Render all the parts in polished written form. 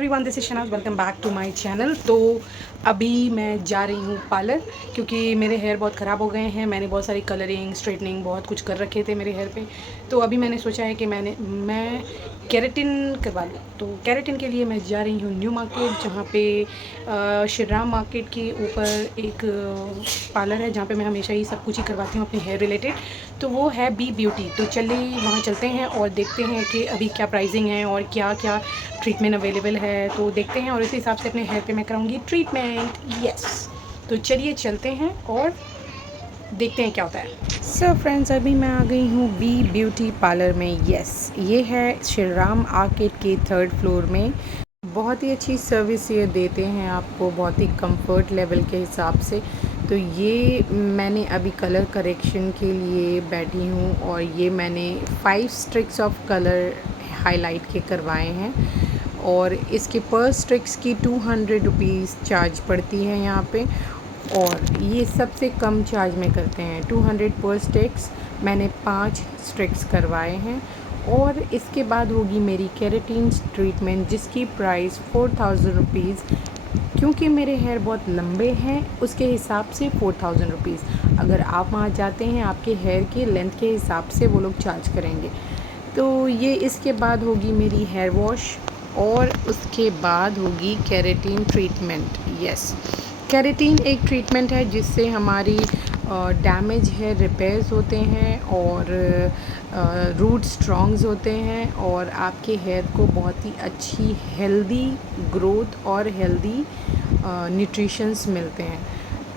Everyone, this is Shanaz. Welcome back to my channel. तो अभी मैं जा रही हूँ पार्लर, क्योंकि मेरे हेयर बहुत ख़राब हो गए हैं। मैंने बहुत सारी कलरिंग, स्ट्रेटनिंग बहुत कुछ कर रखे थे मेरे हेयर पे। तो अभी मैंने सोचा है कि मैं केराटिन करवा लूँ। तो केराटिन के लिए मैं जा रही हूँ न्यू मार्केट, जहाँ पे श्री राम मार्केट के ऊपर एक पार्लर है, जहाँ पे मैं हमेशा ही सब कुछ ही करवाती हूँ अपने हेयर रिलेटेड। तो वो है बी ब्यूटी। तो चलिए वहाँ चलते हैं और देखते हैं कि अभी क्या प्राइसिंग है और क्या क्या ट्रीटमेंट अवेलेबल है। तो देखते हैं और इसी हिसाब से अपने हेयर पे मैं कराऊंगी ट्रीटमेंट। यस, तो चलिए चलते हैं और देखते हैं क्या होता है। सो फ्रेंड्स, अभी मैं आ गई हूँ बी ब्यूटी पार्लर में। यस, ये है श्री राम आर्केड के 3rd फ्लोर में। बहुत ही अच्छी सर्विस ये देते हैं आपको, बहुत ही कंफर्ट लेवल के हिसाब से। तो ये मैंने अभी कलर करेक्शन के लिए बैठी हूँ और ये मैंने 5 स्ट्रिक्स ऑफ कलर हाईलाइट के करवाए हैं और इसके पर स्ट्रिक्स की 200 रुपीज़ चार्ज पड़ती है यहाँ पे। और ये सबसे कम चार्ज में करते हैं, 200 पर स्ट्रिक्स। मैंने 5 स्ट्रिक्स करवाए हैं और इसके बाद होगी मेरी केराटिन ट्रीटमेंट, जिसकी प्राइस 4000 रुपीज़। क्योंकि मेरे हेयर बहुत लंबे हैं, उसके हिसाब से 4000 रुपीज़। अगर आप वहाँ जाते हैं, आपके हेयर के लेंथ के हिसाब से वो लोग चार्ज करेंगे। तो ये इसके बाद होगी मेरी हेयर वॉश और उसके बाद होगी केराटिन ट्रीटमेंट। यस, केराटिन एक ट्रीटमेंट है जिससे हमारी डैमेज हेयर रिपेयर्स होते हैं और रूट स्ट्रॉन्ग्स होते हैं और आपके हेयर को बहुत ही अच्छी हेल्दी ग्रोथ और हेल्दी न्यूट्रिशंस मिलते हैं।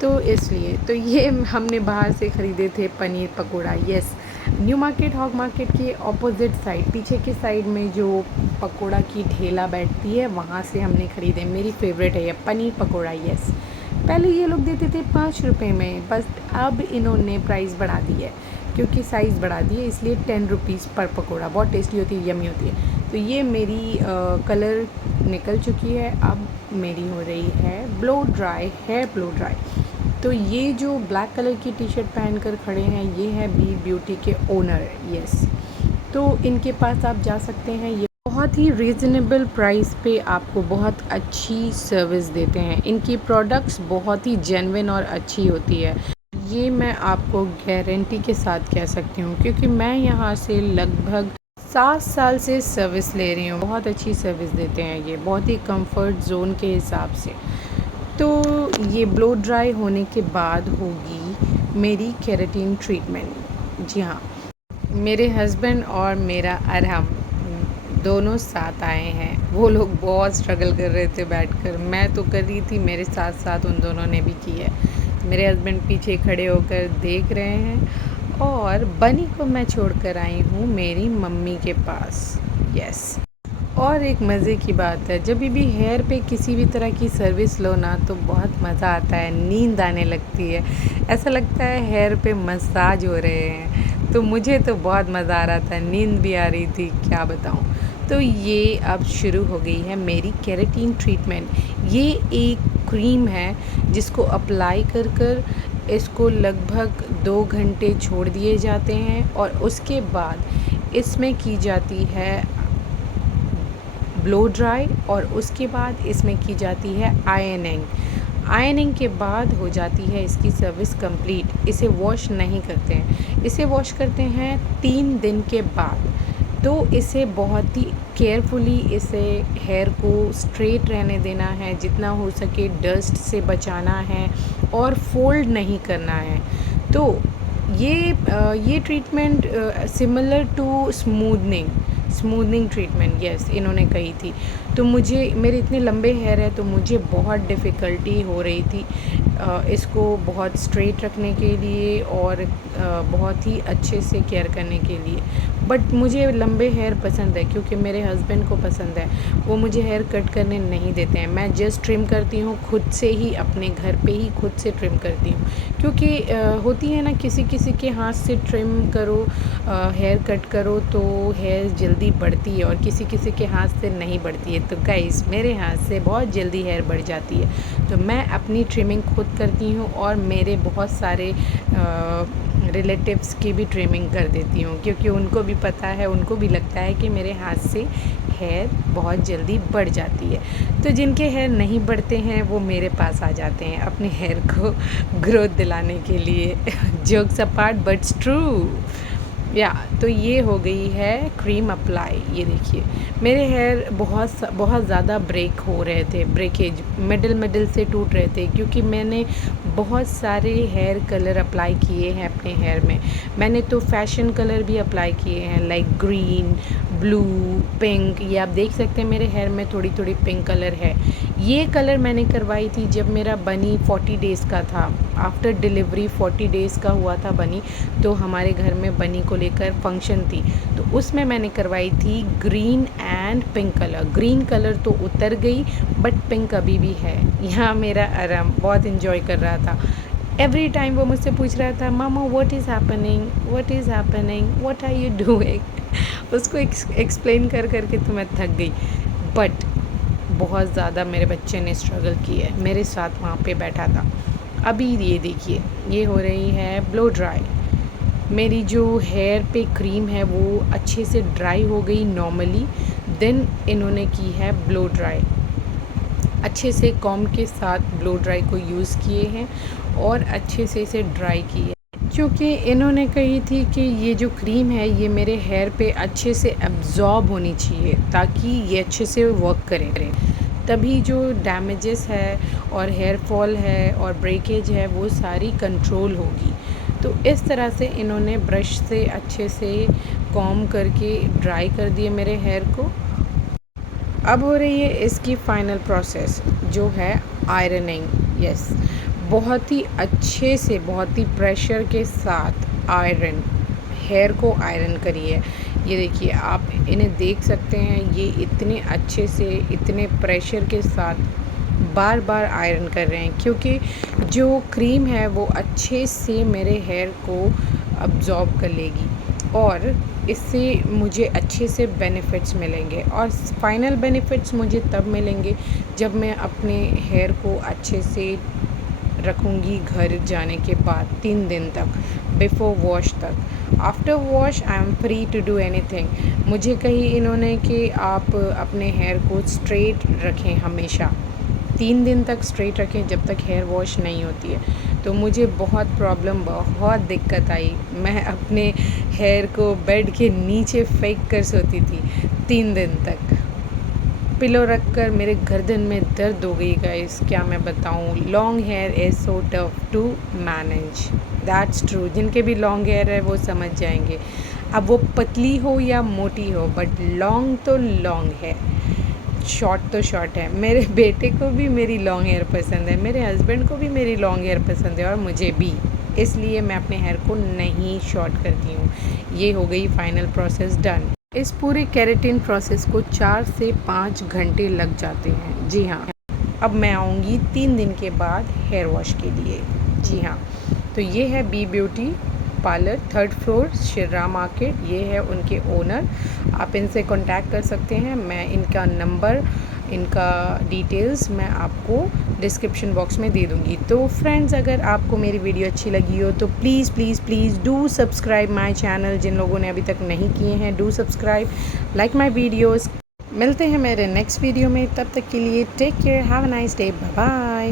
तो इसलिए तो ये हमने बाहर से ख़रीदे थे paneer pakora. Yes, New Market Hogg Market के ऑपोजिट साइड, पीछे के साइड में जो पकोड़ा की ठेला बैठती है, वहाँ से हमने ख़रीदे। मेरी फेवरेट है ये पनीर पकोड़ा। यस, पहले ये लोग देते थे 5 रुपये में, बस अब इन्होंने प्राइस बढ़ा दी है क्योंकि साइज़ बढ़ा दी है, इसलिए 10 रुपीज़ पर पकोड़ा। बहुत टेस्टी होती है, यमी होती है। तो ये मेरी कलर निकल चुकी है। अब मेरी हो रही है blow dry, hair blow dry. तो ये जो ब्लैक कलर की टी शर्ट पहन कर खड़े हैं, ये है बी ब्यूटी के ओनर। यस, तो इनके पास आप जा सकते हैं। ये बहुत ही रीज़नेबल प्राइस पे आपको बहुत अच्छी सर्विस देते हैं। इनकी प्रोडक्ट्स बहुत ही जेन्युइन और अच्छी होती है, ये मैं आपको गारंटी के साथ कह सकती हूँ, क्योंकि मैं यहाँ से लगभग 7 साल से सर्विस ले रही हूँ। बहुत अच्छी सर्विस देते हैं ये, बहुत ही कंफर्ट जोन के हिसाब से। तो ये ब्लो ड्राई होने के बाद होगी मेरी केराटिन ट्रीटमेंट। जी हाँ, मेरे हस्बैंड और मेरा अरहम दोनों साथ आए हैं। वो लोग बहुत स्ट्रगल कर रहे थे बैठकर, मैं तो कर रही थी, मेरे साथ साथ उन दोनों ने भी की है। मेरे हस्बैंड पीछे खड़े होकर देख रहे हैं और बनी को मैं छोड़कर आई हूँ मेरी मम्मी के पास। यस, और एक मज़े की बात है, जब भी हेयर पे किसी भी तरह की सर्विस लो ना, तो बहुत मज़ा आता है, नींद आने लगती है, ऐसा लगता है हेयर पे मसाज हो रहे हैं। तो मुझे तो बहुत मज़ा आ रहा था, नींद भी आ रही थी, क्या बताऊँ। तो ये अब शुरू हो गई है मेरी केराटिन ट्रीटमेंट। ये एक क्रीम है जिसको अप्लाई कर कर इसको लगभग 2 घंटे छोड़ दिए जाते हैं और उसके बाद इसमें की जाती है ब्लो ड्राई और उसके बाद इसमें की जाती है आयनिंग। आयनिंग के बाद हो जाती है इसकी सर्विस कंप्लीट। इसे वॉश नहीं करते हैं, इसे वॉश करते हैं 3 दिन के बाद। तो इसे बहुत ही केयरफुली इसे हेयर को स्ट्रेट रहने देना है, जितना हो सके डस्ट से बचाना है और फोल्ड नहीं करना है। तो ये treatment similar to smoothening treatment, yes, इन्होंने कही थी। तो मुझे, मेरे इतने लंबे हेयर है तो मुझे बहुत डिफ़िकल्टी हो रही थी इसको बहुत स्ट्रेट रखने के लिए और बहुत ही अच्छे से केयर करने के लिए। बट मुझे लंबे हेयर पसंद है क्योंकि मेरे हस्बैंड को पसंद है, वो मुझे हेयर कट करने नहीं देते हैं। मैं जस्ट ट्रिम करती हूँ खुद से ही, अपने घर पे ही खुद से ट्रिम करती हूँ। क्योंकि होती है ना, किसी किसी के हाथ से ट्रिम करो, हेयर कट करो तो हेयर जल्दी बढ़ती है और किसी किसी के हाथ से नहीं बढ़ती है। तो गाइस, मेरे हाथ से बहुत जल्दी हेयर बढ़ जाती है। तो मैं अपनी ट्रिमिंग खुद करती हूँ और मेरे बहुत सारे रिलेटिव्स की भी ट्रिमिंग कर देती हूँ, क्योंकि उनको भी पता है, उनको भी लगता है कि मेरे हाथ से हेयर बहुत जल्दी बढ़ जाती है। तो जिनके हेयर नहीं बढ़ते हैं वो मेरे पास आ जाते हैं अपने हेयर को ग्रोथ दिलाने के लिए। Jokes apart but's true. तो ये हो गई है क्रीम अप्लाई। ये देखिए मेरे हेयर बहुत ज़्यादा ब्रेक हो रहे थे, ब्रेकेज मिडिल से टूट रहे थे, क्योंकि मैंने बहुत सारे हेयर कलर अप्लाई किए हैं अपने हेयर में। मैंने तो फैशन कलर भी अप्लाई किए हैं, लाइक ग्रीन, ब्लू, पिंक। ये आप देख सकते हैं मेरे हेयर में थोड़ी थोड़ी पिंक कलर है। ये कलर मैंने करवाई थी जब मेरा बनी 40 डेज़ का था। आफ्टर डिलीवरी 40 डेज़ का हुआ था बनी, तो हमारे घर में बनी को लेकर फंक्शन थी, तो उसमें मैंने करवाई थी green and pink colour. Green colour तो उतर गई बट पिंक अभी भी है। यहाँ मेरा आराम बहुत इन्जॉय कर रहा था। एवरी टाइम वो मुझसे पूछ रहा था, मामा what is happening, what is happening, what are you doing. उसको एक्सप्लेन कर करके तो मैं थक गई। बट बहुत ज़्यादा मेरे बच्चे ने स्ट्रगल किया है, मेरे साथ वहाँ पे बैठा था। अभी ये देखिए ये हो रही है ब्लो ड्राई। मेरी जो हेयर पे क्रीम है वो अच्छे से ड्राई हो गई नॉर्मली, देन इन्होंने की है ब्लो ड्राई। अच्छे से कॉम के साथ ब्लो ड्राई को यूज़ किए हैं और अच्छे से इसे ड्राई किए, क्योंकि इन्होंने कही थी कि ये जो क्रीम है ये मेरे हेयर पे अच्छे से एब्जॉर्ब होनी चाहिए ताकि ये अच्छे से वर्क करे, तभी जो डैमेजेस है और हेयर फॉल है और ब्रेकेज है वो सारी कंट्रोल होगी। तो इस तरह से इन्होंने ब्रश से अच्छे से कॉम करके ड्राई कर दिए मेरे हेयर को। अब हो रही है इसकी फ़ाइनल प्रोसेस जो है आयरनिंग। यस, बहुत ही अच्छे से, बहुत ही प्रेशर के साथ आयरन, हेयर को आयरन करिए। ये देखिए आप इन्हें देख सकते हैं, ये इतने अच्छे से, इतने प्रेशर के साथ बार बार आयरन कर रहे हैं, क्योंकि जो क्रीम है वो अच्छे से मेरे हेयर को अब्जॉर्ब कर लेगी और इससे मुझे अच्छे से बेनिफिट्स मिलेंगे। और फाइनल बेनिफिट्स मुझे तब मिलेंगे जब मैं अपने हेयर को अच्छे से रखूँगी घर जाने के बाद 3 दिन तक, बिफ़ोर वॉश तक। After wash I am free to do anything. मुझे कही इन्होंने कि आप अपने हेयर को स्ट्रेट रखें, हमेशा 3 दिन तक स्ट्रेट रखें जब तक हेयर वॉश नहीं होती है। तो मुझे बहुत प्रॉब्लम, बहुत दिक्कत आई। मैं अपने हेयर को बेड के नीचे फेंक कर सोती थी 3 दिन तक। पिलो रख कर मेरे गर्दन में दर्द हो गई गाइस, क्या मैं बताऊँ। Long hair is so tough to manage, that's true. जिनके भी लॉन्ग हेयर है वो समझ जाएंगे, अब वो पतली हो या मोटी हो, बट लॉन्ग तो लॉन्ग है, शॉर्ट तो शॉर्ट है। मेरे बेटे को भी मेरी लॉन्ग हेयर पसंद है, मेरे हस्बैंड को भी मेरी लॉन्ग हेयर पसंद है और मुझे भी, इसलिए मैं अपने हेयर को नहीं शॉर्ट करती हूँ। ये हो गई फाइनल प्रोसेस डन। इस पूरे केराटिन प्रोसेस को 4 से 5 घंटे लग जाते हैं। जी हाँ, अब मैं आऊँगी 3 दिन के बाद हेयर वॉश के लिए। जी हाँ, तो ये है B beauty parlour, 3rd floor, Shira market. ये है उनके ओनर, आप इनसे कांटेक्ट कर सकते हैं। मैं इनका नंबर, इनका डिटेल्स मैं आपको डिस्क्रिप्शन बॉक्स में दे दूँगी। तो फ्रेंड्स, अगर आपको मेरी वीडियो अच्छी लगी हो तो please please please do subscribe my channel. जिन लोगों ने अभी तक नहीं किए हैं, do subscribe, like my videos. मिलते हैं मेरे नेक्स्ट वीडियो में, तब तक के लिए take care, have a nice day, bye bye.